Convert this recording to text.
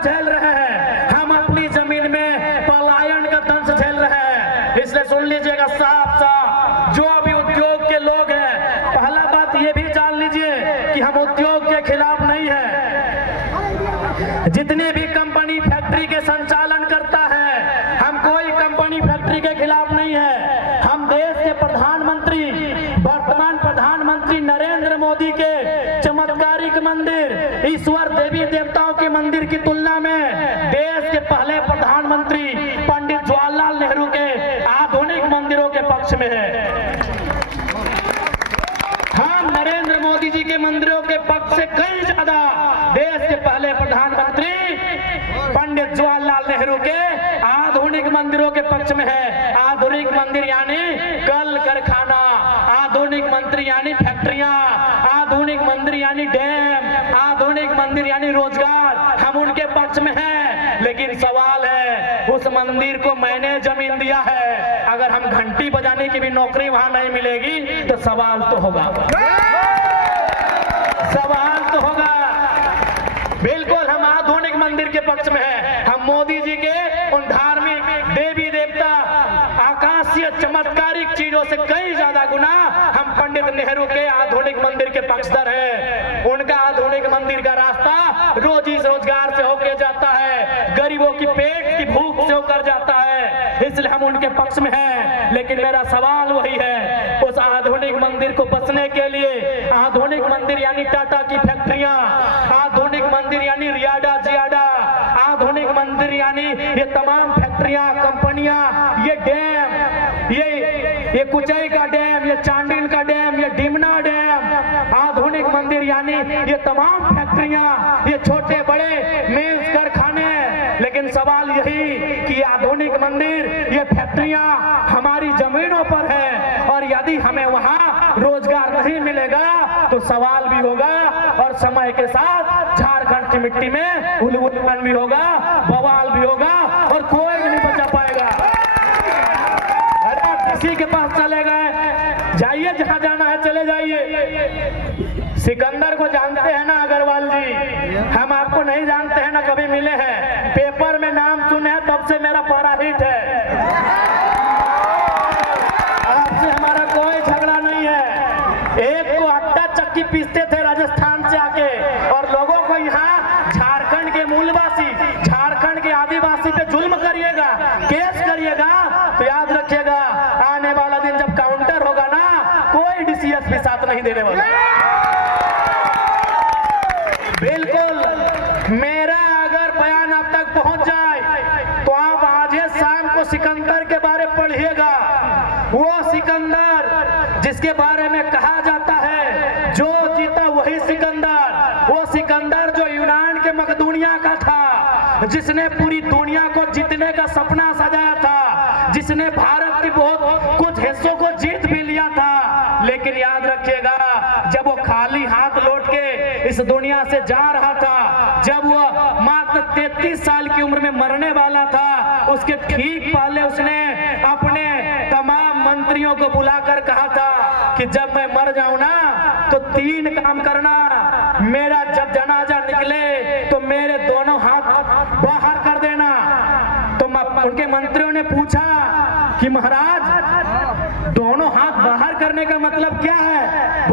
झेल रहे हैं, हम अपनी जमीन में पलायन का दंश झेल रहे हैं। इसलिए सुन लीजिएगा साफ साफ, जो भी उद्योग के लोग हैं, पहला बात ये भी जान लीजिए कि हम उद्योग के खिलाफ नहीं है। जितनी भी कंपनी फैक्ट्री के संचालन करता है, हम कोई कंपनी फैक्ट्री के खिलाफ नहीं है। हम देश के प्रधानमंत्री, वर्तमान प्रधानमंत्री नरेंद्र मोदी के चमत्कारिक मंदिर, ईश्वर देवी देवताओं के मंदिर की तुलना में देश के पहले प्रधानमंत्री पंडित जवाहरलाल नेहरू के आधुनिक मंदिरों के पक्ष में है। हम नरेंद्र मोदी जी के मंदिरों के पक्ष से कई ज्यादा देश के पहले प्रधानमंत्री पंडित जवाहरलाल नेहरू के आधुनिक मंदिरों के पक्ष में है। आधुनिक मंदिर यानी कल कारखाना, आधुनिक मंदिर यानी फैक्ट्रियां, आधुनिक मंदिर यानी डैम, आधुनिक मंदिर यानी रोजगार, हम उनके पक्ष में हैं। लेकिन सवाल है, उस मंदिर को मैंने जमीन दिया है, अगर हम घंटी बजाने की भी नौकरी वहां नहीं मिलेगी तो सवाल तो होगा, सवाल तो होगा। बिल्कुल हम आधुनिक मंदिर के पक्ष में हैं। हम मोदी जी के उन धार्मिक देवी देवता आकाशीय चमत्कारिक चीजों से कई ज्यादा गुना हम पंडित नेहरू के आधुनिक मंदिर के पक्षधर हैं। उनका आधुनिक मंदिर का रास्ता रोजी रोजगार से होकर जाता है, गरीबों की पेट की भूख से होकर जाता है, इसलिए हम उनके पक्ष में हैं। लेकिन मेरा सवाल वही है, उस आधुनिक मंदिर को बचने के लिए, आधुनिक मंदिर यानी टाटा की फैक्ट्रियां, आधुनिक मंदिर यानी रियाडा जियाडा, आधुनिक मंदिर यानी ये तमाम फैक्ट्रियां, कंपनियां, ये डैम, ये कुचाई का डैम, ये चांडिल का डैम, ये डिमना डैम, आधुनिक मंदिर यानी ये तमाम फैक्ट्रियां, ये छोटे बड़े मिल्स कारखाने। लेकिन सवाल यही कि आधुनिक मंदिर, ये फैक्ट्रियां हमारी जमीनों पर है, और यदि हमें वहां रोजगार नहीं मिलेगा तो सवाल भी होगा, और समय के साथ झारखंड की मिट्टी में उलगुलन भी होगा, बवाल भी होगा, और कोई भी नहीं बचा पाएगा। अरे आप किसी के पास चले गए, जाइए जहां जाना है चले जाइए। सिकंदर को जानते हैं ना अग्रवाल जी, हम आपको नहीं जानते हैं ना कभी मिले हैं, पेपर में नाम सुने हैं तब से मेरा पारा हिट है। आपसे हमारा कोई झगड़ा नहीं है। एक को आटा चक्की पीसते थे राजस्थान से आके, और लोगों को यहाँ झारखंड के मूलवासी, झारखंड के आदिवासी पे जुल्म करिएगा, केस करिएगा तो याद रखिएगा, आने वाला दिन जब काउंटर होगा ना, कोई डीसीएस भी साथ नहीं देने वाला। बिल्कुल मेरा अगर बयान आप तक पहुंच जाए तो आप आज शाम को सिकंदर के बारे पढ़िएगा। वो सिकंदर जिसके बारे में कहा जाता है जो जीता वही सिकंदर, वो सिकंदर जो यूनान के मकदूनिया का था, जिसने पूरी दुनिया को जीतने का सपना सजाया था, जिसने भारत की बहुत कुछ हिस्सों को जीत भी लिया था। लेकिन याद रखिएगा, जब वो खाली हाथ लौट के इस दुनिया से जा रहा था, जब वो मात्र 33 साल की उम्र में मरने वाला था, उसके ठीक पहले उसने अपने तमाम मंत्रियों को बुलाकर कहा था कि जब मैं मर जाऊं ना तो 3 काम करना, मेरा जब जनाजा निकले तो मेरे दोनों हाथ बाहर कर देना। तो उनके मंत्रियों ने पूछा कि महाराज दोनों हाथ बाहर करने का मतलब क्या है?